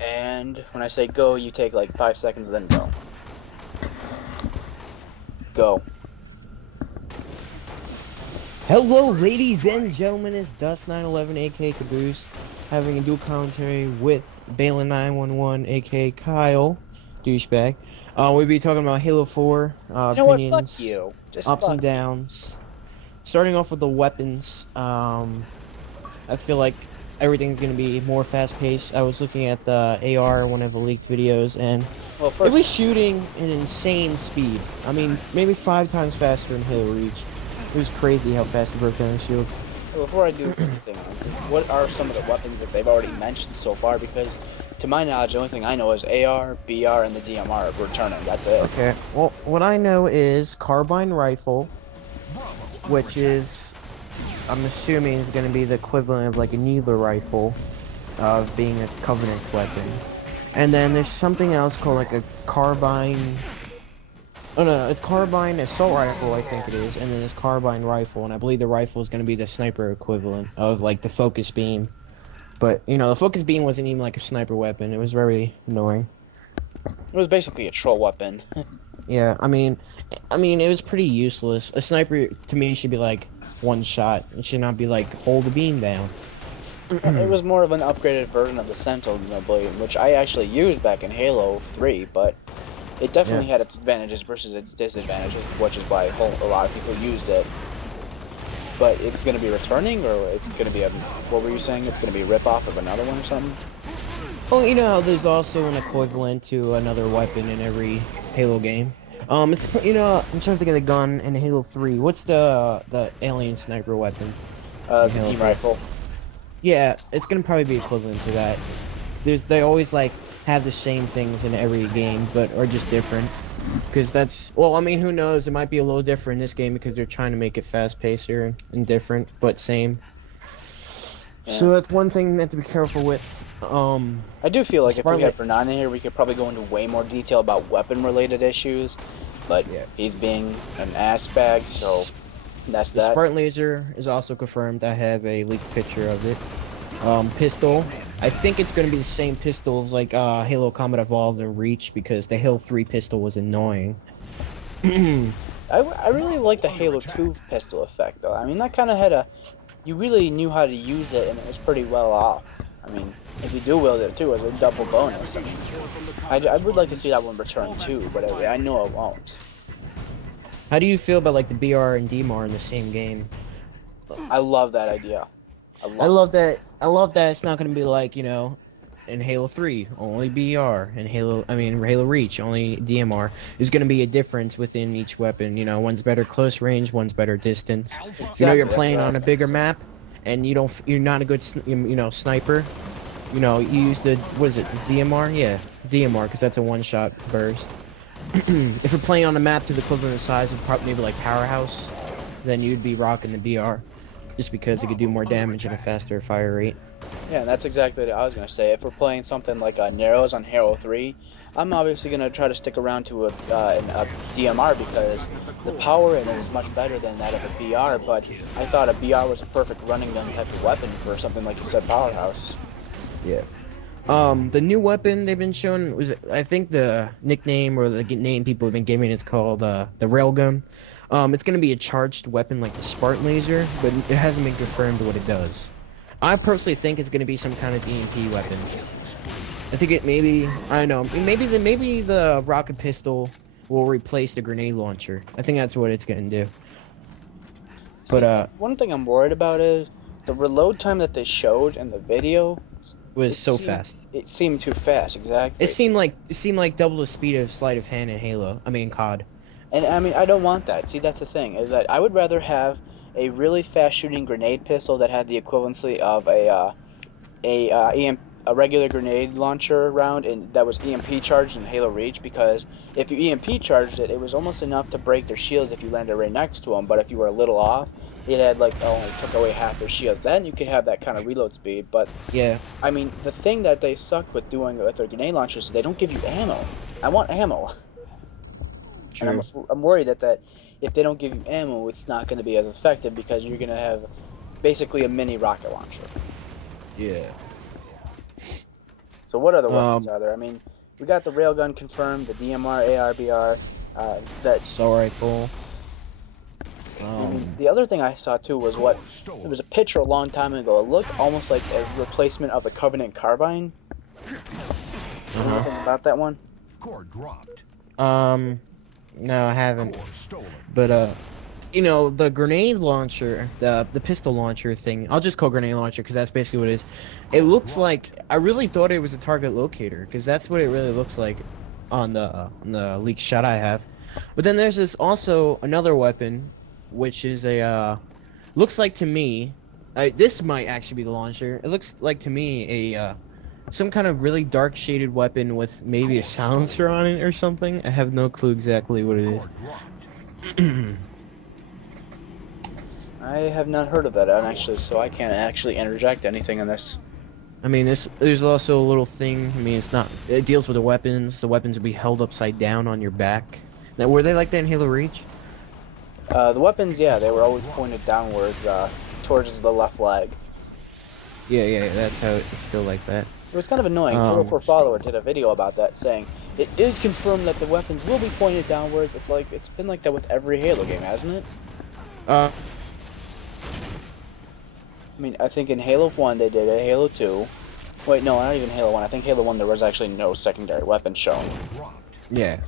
And when I say go, you take like 5 seconds, then go. Go. Hello, ladies and gentlemen, it's Dust911, aka Caboose, having a dual commentary with Balin911, aka Kyle, douchebag. We'll be talking about Halo 4, You know what? Fuck opinions, you. Just ups fuck and you. downs. Starting off with the weapons, I feel like everything's gonna be more fast-paced. I was looking at the AR, one of the leaked videos, and Well, it first, was shooting an insane speed. I mean, maybe 5 times faster than Halo Reach. It was crazy how fast it broke down the shields. before I do anything, what are some of the weapons that they've already mentioned so far? Because, to my knowledge, the only thing I know is AR, BR, and the DMR returning. That's it. Okay, well, what I know is carbine rifle, which is, I'm assuming is going to be the equivalent of like a needler rifle, of being a Covenant's weapon. And then there's something else called like a carbine. Oh no, it's carbine assault rifle, I think it is, and then it's carbine rifle, and I believe the rifle is going to be the sniper equivalent of like the focus beam. But you know, the focus beam wasn't even like a sniper weapon. It was very annoying. It was basically a troll weapon. Yeah, I mean, it was pretty useless. A sniper to me should be like one shot. It should not be like hold the beam down. It was more of an upgraded version of the Sentinel blade, which I actually used back in Halo 3, but it definitely had its advantages versus its disadvantages, which is why a lot of people used it. But it's going to be returning, or it's going to be a, what were you saying? It's going to be a rip-off of another one or something? Well, you know how there's also an equivalent to another weapon in every Halo game. It's, you know, I'm trying to think of the gun in Halo 3. What's the alien sniper weapon? The beam rifle. Yeah, it's gonna probably be equivalent to that. They always like have the same things in every game, but are just different. Because that's, well, I mean, who knows? It might be a little different in this game because they're trying to make it fast-pacer and different, but same. Yeah. So that's one thing you have to be careful with. I do feel like if we had Bernard in here, we could probably go into way more detail about weapon-related issues, but yeah, he's being an ass bag, so that's the that. Spartan laser is also confirmed. I have a leaked picture of it. Pistol. I think it's going to be the same pistol as like Halo Combat Evolved and Reach because the Halo 3 pistol was annoying. I really like the Halo 2 pistol effect, though. I mean, that kind of had a... You really knew how to use it, and it was pretty well off. I mean, if you do wield it, too, as a double bonus. I mean, I would like to see that one return, too, but I know it won't. How do you feel about like the BR and DMR in the same game? I love that idea. I love that it's not going to be like, you know, in Halo 3 only BR, and Halo Reach only DMR. There's going to be a difference within each weapon. You know, one's better close range, one's better distance. Exactly, you know, you're playing on a bigger map, and you're not a good sniper. You know, you use the, what is it, DMR? Yeah, DMR, because that's a one-shot burst. If you're playing on a map to the equivalent of size of probably maybe like Powerhouse, then you'd be rocking the BR, just because it could do more damage at a faster fire rate. Yeah, that's exactly what I was going to say. If we're playing something like Narrows on Halo 3, I'm obviously going to try to stick around to a DMR because the power in it is much better than that of a BR, but I thought a BR was a perfect running gun type of weapon for something like you said, Powerhouse. Yeah. The new weapon they've been showing was, I think the nickname or the name people have been giving is called the Railgun. It's going to be a charged weapon like the Spartan laser, but it hasn't been confirmed what it does. I personally think it's going to be some kind of EMP weapon. I think it maybe, I don't know, maybe the rocket pistol will replace the grenade launcher. I think that's what it's going to do. But one thing I'm worried about is the reload time that they showed in the video was so fast. It seemed too fast, exactly. It seemed like double the speed of sleight of hand in Halo. I mean COD. And I mean, I don't want that. See, that's the thing, is that I would rather have a really fast shooting grenade pistol that had the equivalency of a regular grenade launcher round and that was EMP charged in Halo Reach, because if you EMP charged it, it was almost enough to break their shields if you landed right next to them, but if you were a little off, it had like only took away half their shields. Then you could have that kind of reload speed, but yeah. I mean, the thing that they suck with doing with their grenade launchers is they don't give you ammo. I want ammo. True. And I'm worried that if they don't give you ammo, it's not going to be as effective because you're going to have basically a mini rocket launcher. Yeah. So what other weapons Um, are there? I mean, we got the railgun confirmed, the DMR, ARBR, that. assault rifle. The other thing I saw too was what there was a picture a long time ago. It looked almost like a replacement of the Covenant carbine. Anything about that one? No, I haven't. But you know, the grenade launcher, the pistol launcher thing. I'll just call grenade launcher because that's basically what it is. It looks like I really thought it was a target locator because that's what it really looks like on the leaked shot I have. But then there's this also another weapon, which is a looks like to me, this might actually be the launcher. It looks like to me a some kind of really dark shaded weapon with maybe a silencer on it or something. I have no clue exactly what it is. I have not heard of that actually, so I can't actually interject anything in this. I mean, there's also a little thing. I mean, it deals with the weapons. The weapons will be held upside down on your back. Now, were they like that in Halo Reach? The weapons, yeah, they were always pointed downwards, towards the left leg. Yeah, that's how it's still like that. It was kind of annoying. Halo 4 Follower did a video about that, saying it is confirmed that the weapons will be pointed downwards. It's like it's been like that with every Halo game, hasn't it? I mean, I think in Halo 1 they did it. Halo 2. Wait, no, not even Halo 1. I think Halo 1 there was actually no secondary weapon shown. Yeah.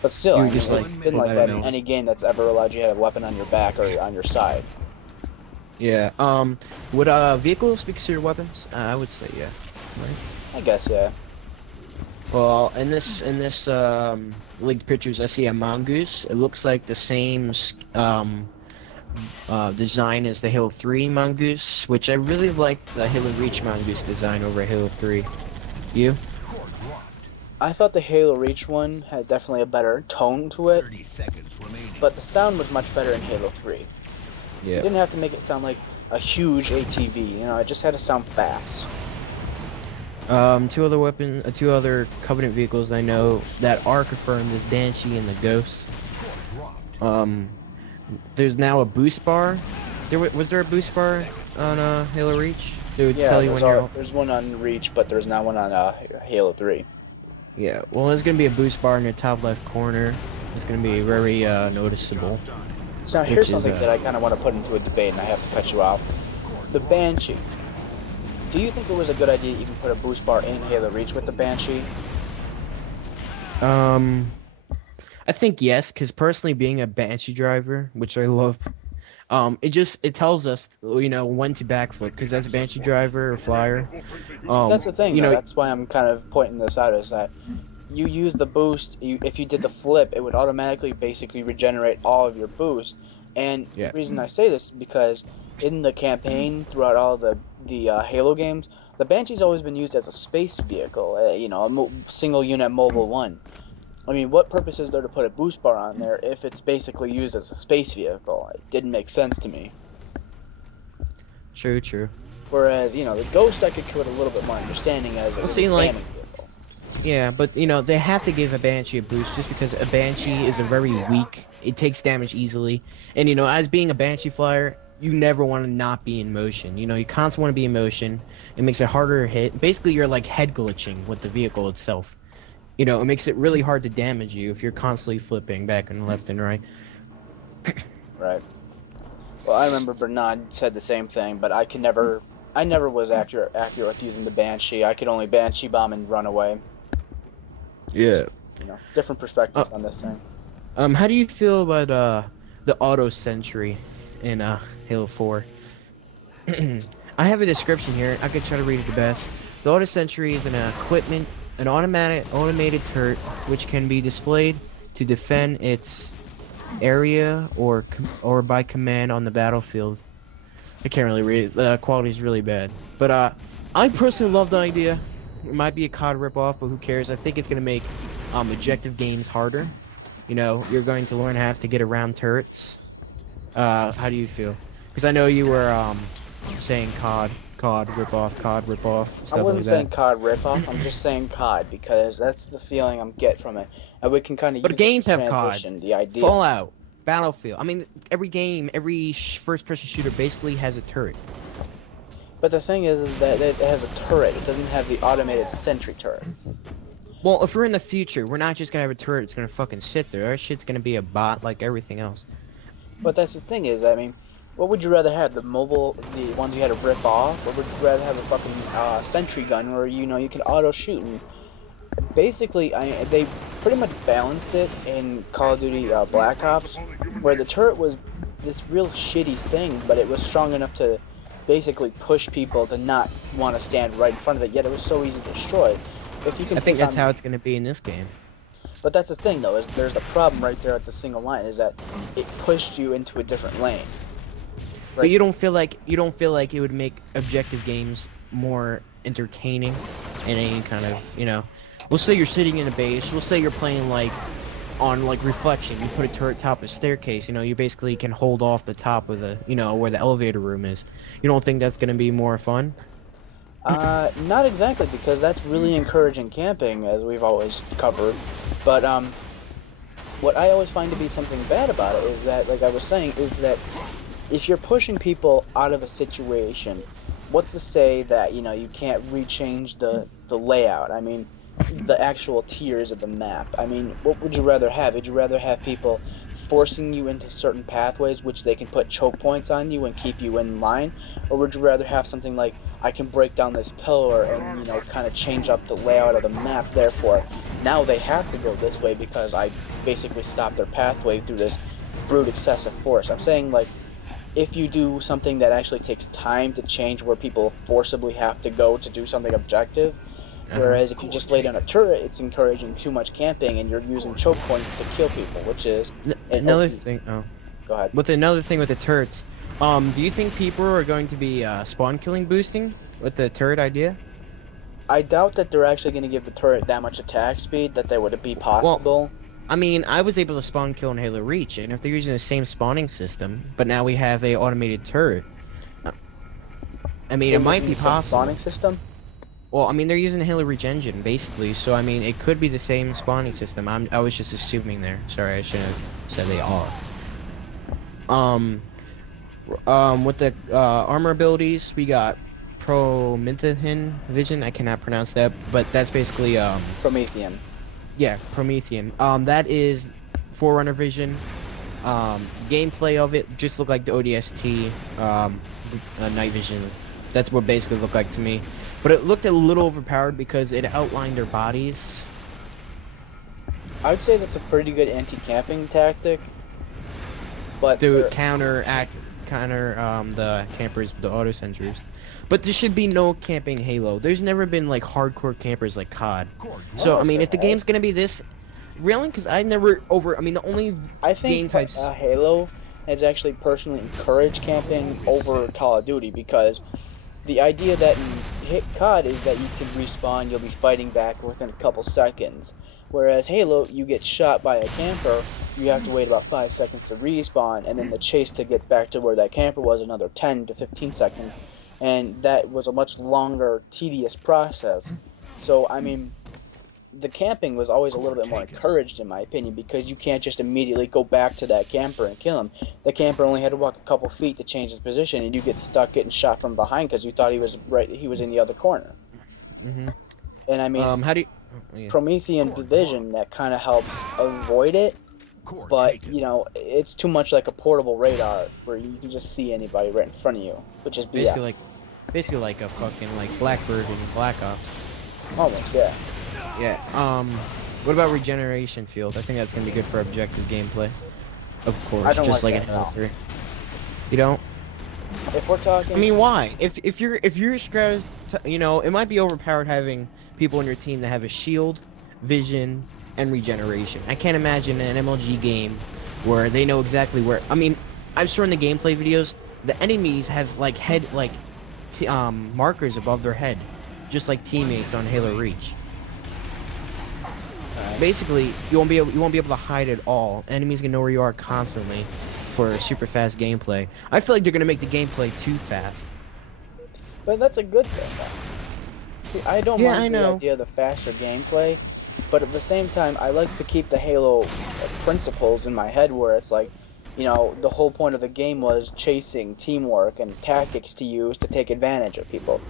But still, I mean, just it's been like that in any game that's ever allowed you to have a weapon on your back or on your side. Yeah. Would vehicles be considered weapons? I would say yeah. Right? I guess, yeah. Well, in this leaked pictures, I see a mongoose. It looks like the same design as the Halo 3 mongoose, which I really like the Halo Reach mongoose design over Halo 3. You? I thought the Halo Reach one had definitely a better tone to it, but the sound was much better in Halo 3. Yeah. You didn't have to make it sound like a huge ATV, you know, it just had to sound fast. Two other Covenant vehicles I know that are confirmed is Banshee and the Ghost. There's now a boost bar. Was there a boost bar on Halo Reach? It would tell you when you're... there's one on Reach, but there's not one on Halo 3. Yeah, well, there's gonna be a boost bar in the top left corner. It's gonna be very noticeable. So now here's something that I kind of want to put into a debate, and I have to cut you off. The Banshee. Do you think it was a good idea to even put a boost bar in Halo Reach with the Banshee? I think yes, because personally being a Banshee driver, which I love, it tells us, you know, when to backflip, because as a Banshee driver or flyer, that's the thing, you know, that's why I'm kind of pointing this out, is that you use the boost, if you did the flip, it would automatically basically regenerate all of your boost, and the reason I say this is because in the campaign, throughout all the Halo games, the Banshee's always been used as a space vehicle, you know, a single unit mobile one. I mean, what purpose is there to put a boost bar on there if it's basically used as a space vehicle? It didn't make sense to me. True. Whereas, you know, the Ghost I could put a little bit more understanding as a vehicle. Yeah, but, you know, they have to give a Banshee a boost just because a Banshee is a very weak, it takes damage easily. And, you know, as being a Banshee flyer, you never want to not be in motion. You know, you constantly want to be in motion. It makes it harder to hit. Basically, you're like head glitching with the vehicle itself. You know, it makes it really hard to damage you if you're constantly flipping back and left and right. Right. Well, I remember Bernard said the same thing, but I never was accurate with using the Banshee. I could only Banshee bomb and run away. Yeah. You know, different perspectives on this thing. How do you feel about the auto sentry in Halo 4? I have a description here. I could try to read it the best. The auto sentry is an automated turret which can be displayed to defend its area or by command on the battlefield. I can't really read it. The quality is really bad. But I personally love the idea. It might be a COD ripoff, but who cares? I think it's going to make objective games harder. You know, you're going to learn how to get around turrets. How do you feel? Because I know you were saying COD ripoff. I wasn't saying COD ripoff. I'm just saying COD because that's the feeling I'm getting from it, and we can kind of. But games have transition, COD. The idea. Fallout, Battlefield. I mean, every game, every first-person shooter basically has a turret. But the thing is that it has a turret. It doesn't have the automated sentry turret. Well, if we're in the future, we're not just gonna have a turret. It's gonna fucking sit there. Our shit's gonna be a bot like everything else. But that's the thing is, I mean, what would you rather have? The ones you had to rip off, or would you rather have a fucking sentry gun where you can auto shoot? And basically, they pretty much balanced it in Call of Duty Black Ops, where the turret was this real shitty thing, but it was strong enough to basically push people to not want to stand right in front of it. Yet it was so easy to destroy. If you can, I think that's how it's gonna be in this game. But that's the thing, though, is there's the problem right there at the single line, is that it pushed you into a different lane. Right? But you don't feel like it would make objective games more entertaining in any kind of, we'll say you're sitting in a base, we'll say you're playing like on like reflection, you put a turret top of a staircase, you basically can hold off the top of the, where the elevator room is. You don't think that's gonna be more fun? Not exactly, because that's really encouraging camping, as we've always covered. But, what I always find to be something bad about it is that, like I was saying, is that if you're pushing people out of a situation, what's to say that, you can't rechange the layout? I mean, the actual tiers of the map. I mean, what would you rather have? Would you rather have people forcing you into certain pathways, which they can put choke points on you and keep you in line? Or would you rather have something like, I can break down this pillar and, kind of change up the layout of the map, therefore, now they have to go this way because I basically stopped their pathway through this brute excessive force. I'm saying, like, if you do something that actually takes time to change where people forcibly have to go to do something objective, whereas if you just lay down a turret, it's encouraging too much camping and you're using choke points to kill people, which is... Another thing... Oh. Go ahead. With another thing with the turrets, do you think people are going to be spawn killing boosting with the turret idea? I doubt that they're actually going to give the turret that much attack speed that would be possible. Well, I mean, I was able to spawn kill in Halo Reach, and if they're using the same spawning system, but now we have a automated turret, I mean, it might be possible. Spawning system? Well, I mean, they're using the Halo Reach engine, basically, so, I mean, it could be the same spawning system. I was just assuming there. Sorry, I shouldn't have said they are. With the armor abilities, we got Promethean Vision. I cannot pronounce that, but that's basically Promethean. Yeah, Promethean. That is Forerunner Vision. Gameplay of it just looked like the ODST night vision. That's what basically looked like to me. But it looked a little overpowered because it outlined their bodies. I would say that's a pretty good anti-camping tactic. But to counter the campers, the auto sentries. But there should be no camping Halo. There's never been like hardcore campers like COD. So I mean, if the game's gonna be this, really, because I never I mean, the only game types. Halo has actually personally encouraged camping over Call of Duty, because the idea that in COD is that you can respawn, you'll be fighting back within a couple seconds. Whereas Halo, you get shot by a camper, you have to wait about 5 seconds to respawn, and then the chase to get back to where that camper was another 10 to 15 seconds. And that was a much longer, tedious process. So, I mean, the camping was always a little bit more encouraged, in my opinion, because you can't just immediately go back to that camper and kill him. The camper only had to walk a couple feet to change his position, and you get stuck getting shot from behind because you thought he was in the other corner. Mm-hmm. And I mean, how do you... Promethean Vision, that kind of helps avoid it, but it's too much like a portable radar where you can just see anybody right in front of you, which is BS. Basically like a fucking Blackbird in Black Ops. Almost, yeah. Yeah. What about regeneration field? I think that's gonna be good for objective gameplay. Of course, I don't just like in Halo 3. You don't? If we're talking, I mean, why? If you're strategy, it might be overpowered having people on your team that have a shield, vision, and regeneration. I can't imagine an MLG game where they know exactly where. I mean, I've seen in the gameplay videos, the enemies have markers above their head, just like teammates on Halo Reach. Basically, you won't be able to hide at all. Enemies can know where you are constantly for super fast gameplay. I feel like they're gonna make the gameplay too fast. But that's a good thing, though. See, I don't mind the idea of the faster gameplay, but at the same time, I like to keep the Halo principles in my head, where it's like, You know, the whole point of the game was chasing, teamwork, and tactics to use to take advantage of people.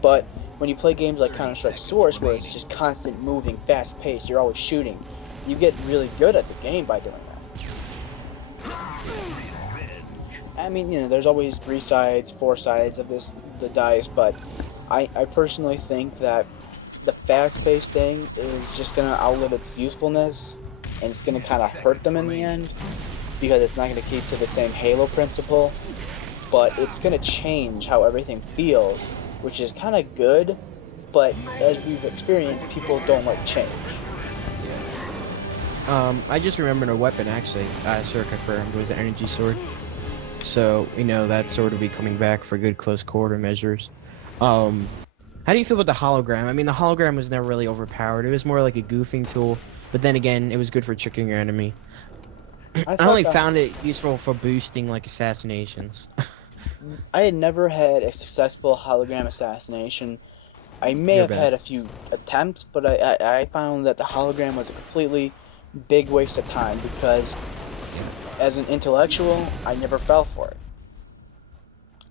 But when you play games like Counter-Strike Source, where it's just constant moving, fast-paced, you're always shooting, you get really good at the game by doing that. I mean, you know, there's always 3 sides, 4 sides of the dice, but I personally think that the fast-paced thing is just going to outlive its usefulness, and it's going to kind of hurt them in the end, because it's not going to keep to the same Halo principle, but it's going to change how everything feels, which is kind of good, but as we've experienced, people don't like change. I just remembered a weapon, actually, Sir confirmed, was the energy sword. So, you know, that sword will be coming back for good close quarter measures. How do you feel about the hologram? I mean, the hologram was never really overpowered. It was more like a goofing tool, but then again, it was good for tricking your enemy. I only found it useful for boosting, like, assassinations. I had never had a successful hologram assassination. I may have had a few attempts, but I found that the hologram was a completely big waste of time, because as an intellectual, I never fell for it.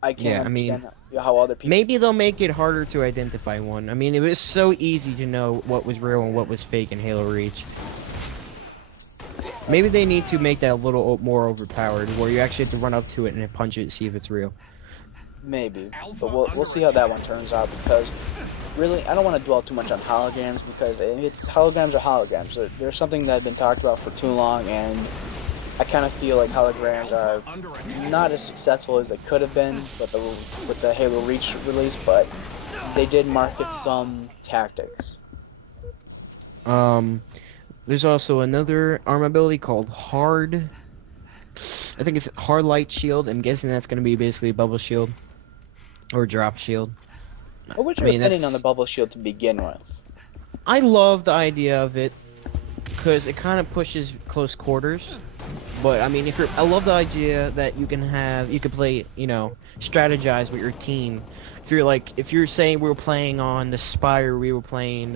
I can't understand how other people... Maybe they'll make it harder to identify one. I mean, it was so easy to know what was real and what was fake in Halo Reach. Maybe they need to make that a little more overpowered, where you actually have to run up to it and punch it to see if it's real. Maybe, but we'll see how that one turns out, because really, I don't want to dwell too much on holograms, because holograms are holograms. They're something that have been talked about for too long, and I kind of feel like holograms are not as successful as they could have been with the Halo Reach release, but they did market some tactics. There's also another arm ability called Hard. I think it's Hard Light Shield. I'm guessing that's going to be basically a bubble shield or drop shield. What was your opinion on the bubble shield to begin with? I love the idea of it because it kind of pushes close quarters. But I mean, I love the idea that you can play, you know, strategize with your team. If you're saying we were playing on the Spire, we were playing,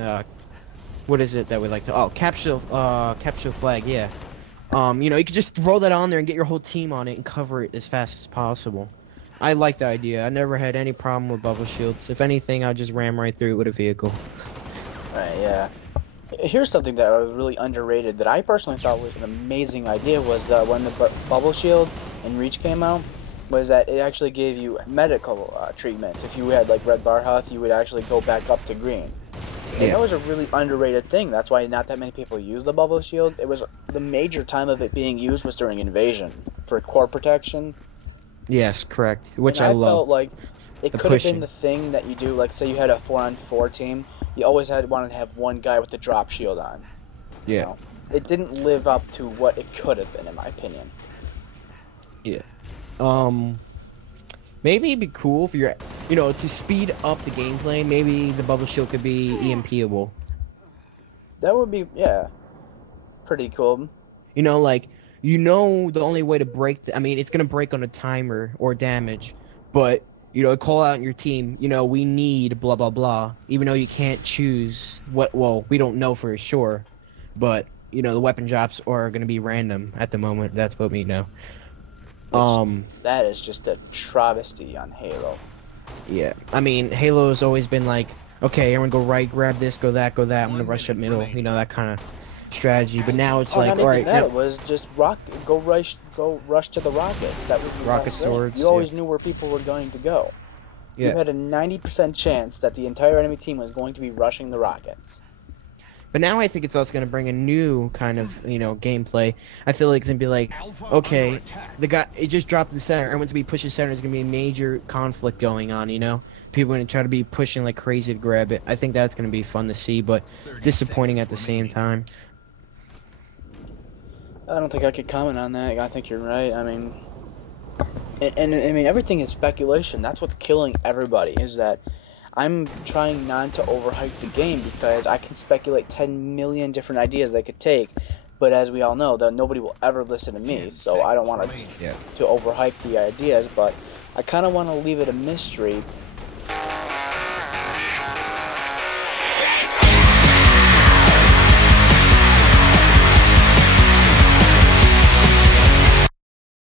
what is it that we like to? Oh, capture flag, yeah. You know, you could just throw that on there and get your whole team on it and cover it as fast as possible. I like the idea. I never had any problem with bubble shields. If anything, I'd just ram right through it with a vehicle. Right, yeah. Here's something that was really underrated that I personally thought was an amazing idea, was that when the bubble shield in Reach came out, was that it actually gave you medical treatment. If you had like red bar health, you would actually go back up to green. And that was a really underrated thing. That's why not that many people use the bubble shield. It was the major time of it being used was during invasion for core protection. Yes, correct. Which I love. Felt like it could have been the thing that you do. Like, say you had a 4-on-4 team, you always wanted to have one guy with the drop shield on. Yeah. You know? It didn't live up to what it could have been, in my opinion. Yeah. Maybe it'd be cool if you're, you know, to speed up the gameplay. Maybe the bubble shield could be EMPable. That would be, yeah, pretty cool. You know, like, you know, the only way to break I mean, it's gonna break on a timer or damage, but you know, call out in your team, you know, we need blah blah blah. Even though you can't choose what, well, we don't know for sure, but you know, the weapon drops are gonna be random at the moment. That's what we know. That is just a travesty on Halo. Yeah, I mean, Halo's always been like, okay, everyone go right, grab this, go that, I'm gonna rush up middle, you know, that kind of strategy. But now it's like, all right, it was just go rush to the rockets. That was the rocket swords. You always knew where people were going to go. Yeah. You had a 90% chance that the entire enemy team was going to be rushing the rockets. But now I think it's also going to bring a new kind of, you know, gameplay. I feel like it's going to be like, okay, it just dropped the center. Everyone's going to be pushing center. There's going to be a major conflict going on, you know? People are going to try to be pushing like crazy to grab it. I think that's going to be fun to see, but disappointing at the same time. I don't think I could comment on that. I think you're right. I mean, and I mean, everything is speculation. That's what's killing everybody, is that I'm trying not to overhype the game, because I can speculate 10 million different ideas they could take, but as we all know, that nobody will ever listen to me, so I don't want to overhype the ideas, but I kind of want to leave it a mystery